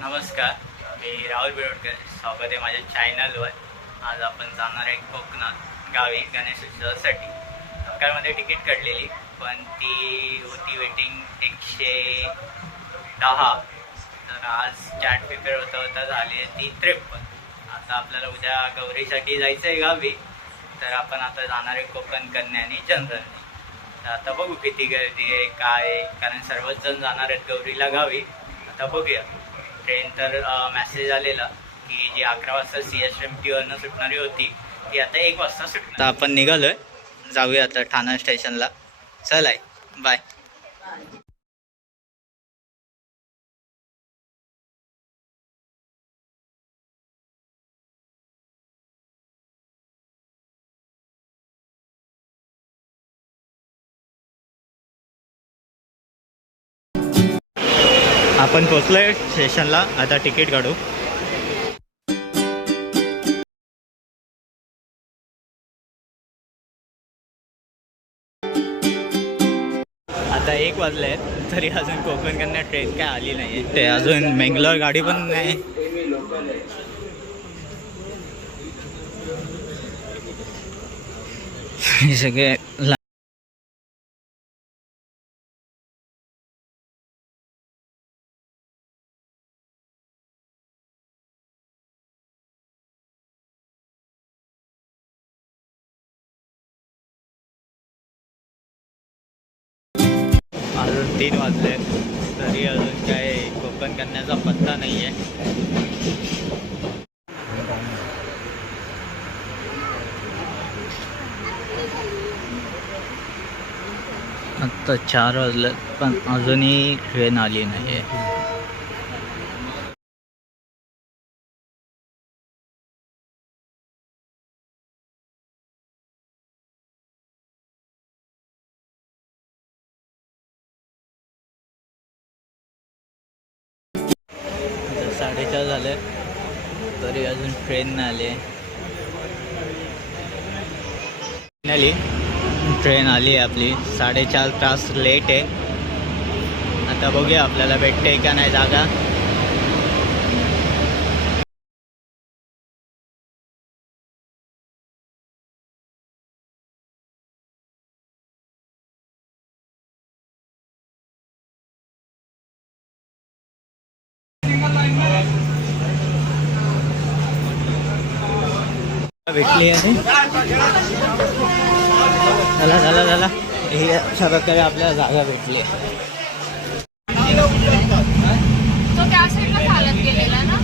नमस्कार. मी राहुल बिरोडकर. स्वागत आहे माझ्या चॅनलवर आज आपण जाणार आहे कोकणात गावी गणेश उत्सवासाठी. सकाळमध्ये तिकीट काढलेली पण ती होती वेटिंग एकशे दहा. तर आज चार्ट पेपर होता होता झाली आहे ती त्रेपन्न. आता आपल्याला उद्या गौरीसाठी जायचं आहे गावी. तर आपण आता जाणार आहे कोकण कन्याने जनरलने तर आता बघू किती गर्दी आहे काय कारण सर्वच जण जाणार आहेत गौरीला गावी. आता बघूया. ट्रेन तर मेसेज आलेला की जी अकरा वाजता सी एस एम टीवरनं सुटणारी होती ती आता एक वाजता सुटणार. आता आपण निघालोय. जाऊया आता ठाणा स्टेशनला चल आहे बाय आपण पोहोचलोय स्टेशनला. आता तिकीट काढू. आता एक वाजले आहेत तरी अजून कोकण कन्या ट्रेन काय आली नाही ते अजून मेंगलोर गाडी पण नाही. हे सगळे तीन वाजले. तरी अजून काय कोकण करण्याचा पत्ता नाही आहे आत्ता चार वाजले पण अजूनही ट्रेन आली नाही आहे साडेचार झाले. तरी अजून ट्रेन नाही आली. आली ट्रेन आली आहे आपली. साडेचार तास लेट आहे. आता बघूया आपल्याला भेटते का नाही जागा. भेटली आहे. झाला झाला झाला हे अशा प्रकारे आपल्याला जागा भेटली आहे तो त्या साईडला चालत गेलेला ना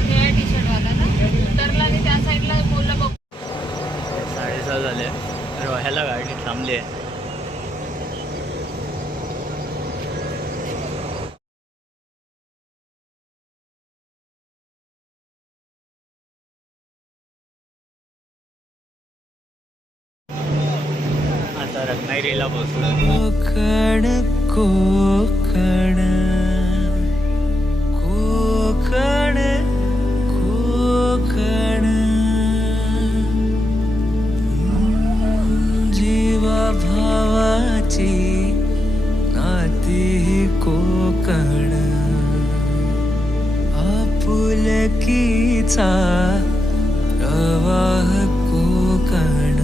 निळ्या टी शर्ट वाला ना उतरला आणि त्या साईडला बोलला बघ साडेसहा झाले रोह्याला गाडी थांबली आहे आता रत्नागिरीला पोहोचलो कोकण कोकण कोकण कोकण. जीवा भावाची नाती कोकण. आपुलकीचा प्रवाह कोकण.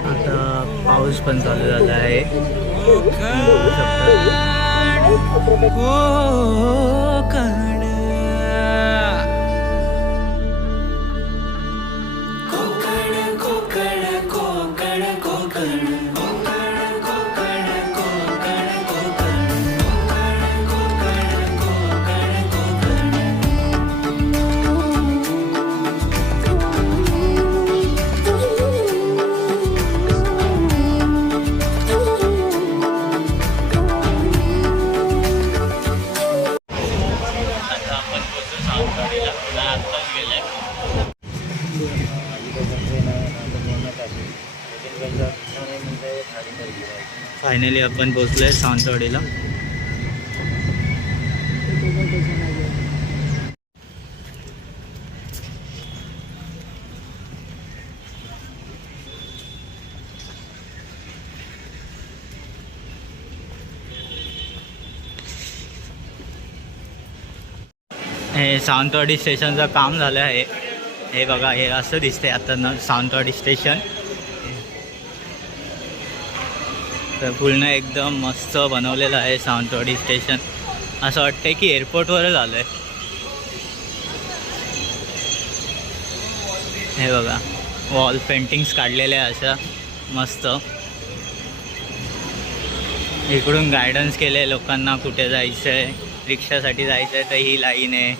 आता पाऊस पण चालू झाला आहे. कोकण. फायनली आपण पोहोचलोय सावंतवाडीला. हे सावंतवाडी स्टेशनचं काम झालं आहे. हे बघा हे असं दिसते आता ना सावंतवाडी स्टेशन. तर पूर्ण एकदम मस्त बनवलेलं आहे सावंतवाडी स्टेशन. असं वाटतंय की एअरपोर्टवरच आलं आहे हे बघा वॉल पेंटिंग्स काढलेल्या आहे अशा मस्त. इकडून गायडन्स केले लोकांना कुठे जायचं आहे रिक्षासाठी जायचं आहे तर ही लाईन आहे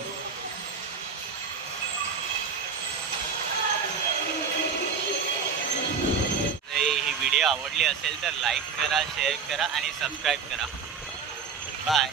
ही व्हिडिओ आवडली असेल तर लाईक करा शेअर करा आणि सबस्क्राईब करा. बाय